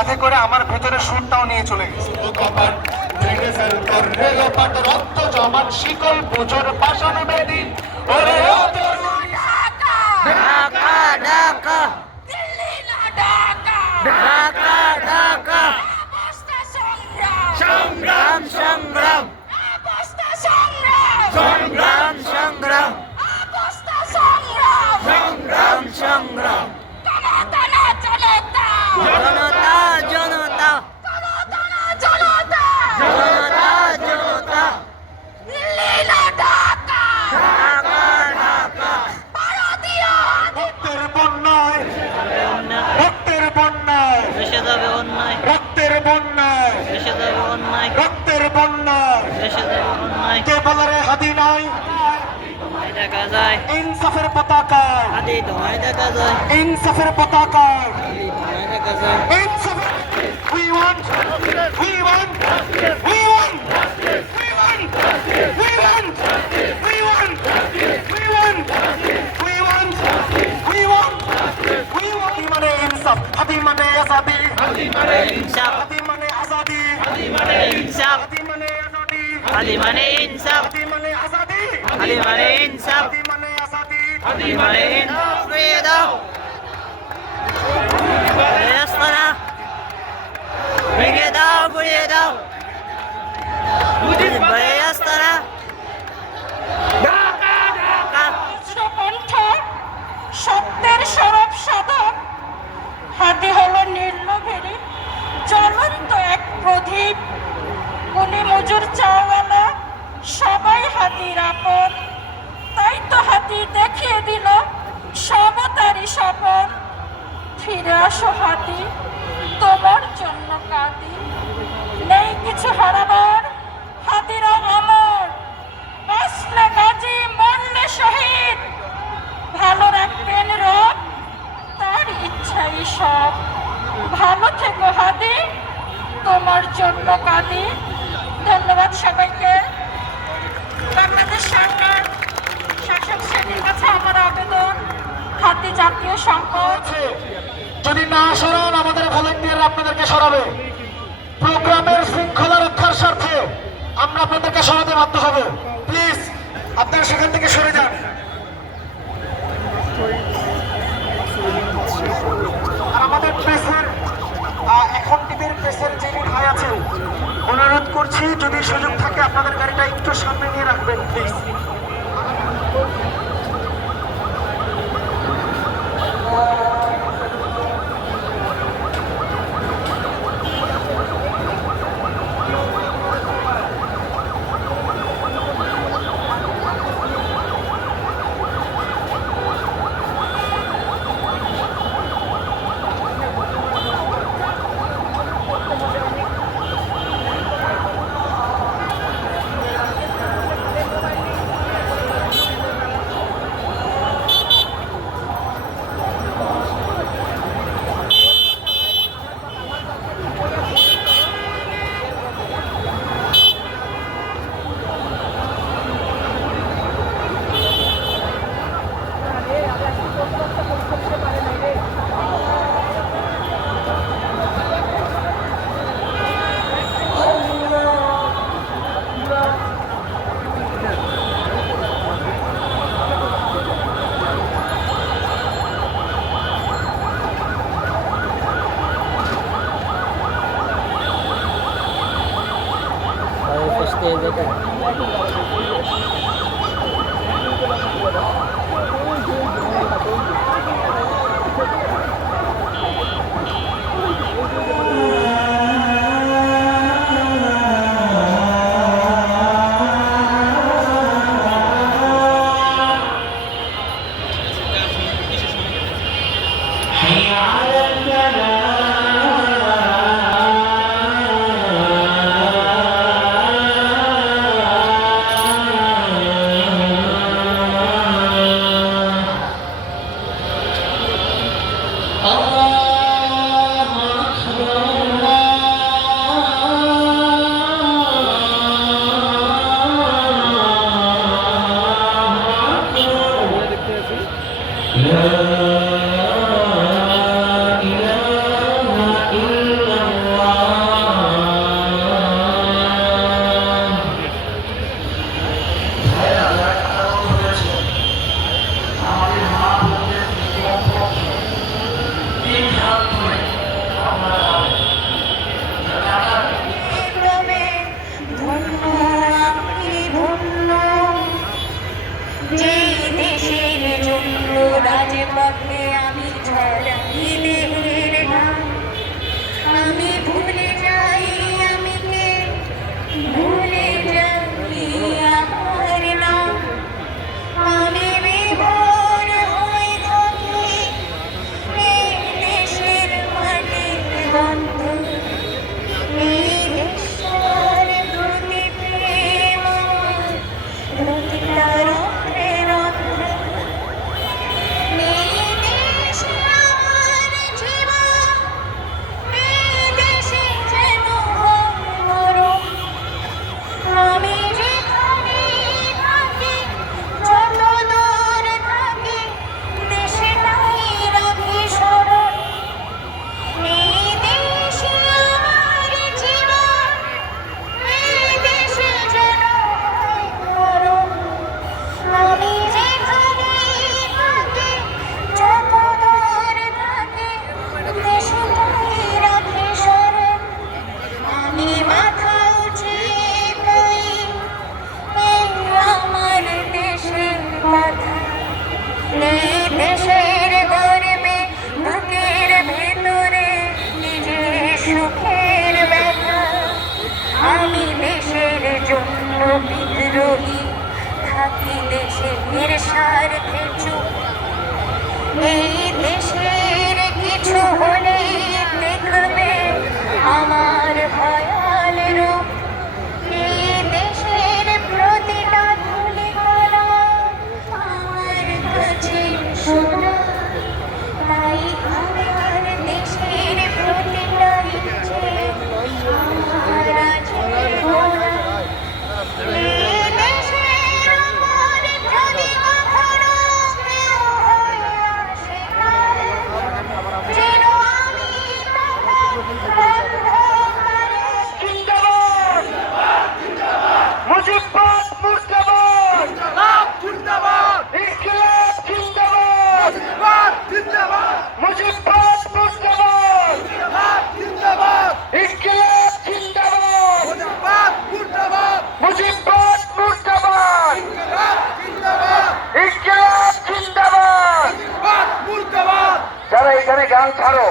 সাথে করে আমার ভেতরে সুরটাও নিয়ে চলে গেছে। রক্ত জমান শিকল পুজোর পাষাণ বেদি ওরে ও তরুণ ঢাকা ঢাকা দিল্লি না ঢাকা ঢাকা ঢাকা অবস্থা সংগ্রাম সংগ্রাম সংগ্রাম অবস্থা সংগ্রাম সংগ্রাম সংগ্রাম অবস্থা সংগ্রাম সংগ্রাম সংগ্রাম জনতা না জনতা জনতা জনতা জনতা না জনতা জনতা জনতা দিল্লি না ঢাকা ঢাকা ঢাকা ভারতীয় রক্তের বন্যায় রক্তের বন্যায় দেশে যাবে অন্যায় রক্তের বন্যায় দেশে যাবে অন্যায় রক্তের বন্যায় দেশে যাবে অন্যায় কে বলারে হাদি নাই তোমায় দেখা যায় ইনসাফের পতাকায় আদি তোমায় দেখা যায় ইনসাফের পতাকায় আদি তোমায় দেখা যায় ইনসাফের we want we want we want we want we want we want we want we want we want we want মানে ইনসাফ হাদি মানে আজাদি ইনসাফ হাদি মানে আজাদি ইনসাফ হাদি মানে আজাদি আদি মানে ইনসাফ হাদি মানে আজাদি আদি মানে ইনসাফ হাদি মানে আজাদি আদি মানে ইনসাফ ফ্রিডম রেস্তারা ভেঙে দাও ঘুরিয়ে দাও রেস্তারা ঢাকা ঢাকা কণ্ঠ সত্যের সরব সাধক হাতি হলো নীলনভেরী জ্বলন্ত এক প্রদীপ কুলি মজুর চাওয়ালা সবাই হাতির আপন তাই তো হাতি দেখিয়ে দিল সব তারই স্বপন ফিরে আসো হাতি তোমার জন্য কাঁদি নেই কিছু হারাবার হাতিরা অমর বাঁচলে গাজী মরলে শহীদ ভালো রাখবেন রব তার ইচ্ছাই সব ভালো থেকো হাতি তোমার জন্য কাঁদি ধন্যবাদ সবাইকে বাংলাদেশ সরকার শাসক শ্রেণীর কাছে আমার আবেদন হাতি জাতীয় সম্পদ যদি না সরান আমাদের ভলেন্টিয়ার আপনাদেরকে সরাবে প্রোগ্রামের শৃঙ্খলা রক্ষার স্বার্থে আমরা আপনাদেরকে সরাতে বাধ্য হব প্লিজ আপনারা সেখান থেকে সরে যান আর আমাদের প্রেসের এখন টিভির প্রেসের যিনি ভাই আছেন অনুরোধ করছি যদি সুযোগ থাকে আপনাদের গাড়িটা একটু সামনে নিয়ে রাখবেন প্লিজ لا إله إلا পথে আমি ঝরাই দেহের নাম আমি ভুলে যাই আমি কে ভুলে যাই আমার নাম আমি বিভোর হয়ে থাকি এই দেশের মাটির গন্ধে এই দেশের প্রতি প্রেম প্রতিটা রন্ধ্রে রন্ধ্রে এই দেশে আমার জীবন এই দেশে যেন হয় মরণ আমি যেখানে থাকি যত দূর থাকি দেশটাই রাখি স্মরণ এই দেশে আমার জীবন এই দেশে যেন হয় মরণ আমি যেখানে থাকি যত দূর থাকি দেশটাই রাখি স্মরণ আমি মাথা উঠিয়ে কই এই আমার দেশের কথা এই দেশের গর্বে বুকের ভেতরে নিজের সুখের ব্যথা আমি দেশের জন্য বিদ্রোহী থাকি দেশের স্বার্থে চুপ এই দেশের কিছু হলেই দেখবে আমার ভয়াল রূপ এই দেশের প্রতিটা ধূলিকণা আমার কাছে সোনা তাই আমার দেশের প্রতিটা ইচ্ছে আমার আছে গোনা এই দেশের আমার যদি কখনো কেউ হয়ে আসে না যেন আমি অন্ধকারে জিন্দাবাদ মুজিববাদ মুর্দাবাদ ইনকিলাব জিন্দাবাদ মুজিববাদ মুর্দাবাদ ইনকিলাব জিন্দাবাদ মুজিববাদ মুর্দাবাদ ইনকিলাব জিন্দাবাদ যারা এখানে গান ছাড়ো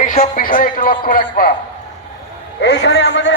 এইসব বিষয়ে একটু লক্ষ্য রাখবা এইখানে আমাদের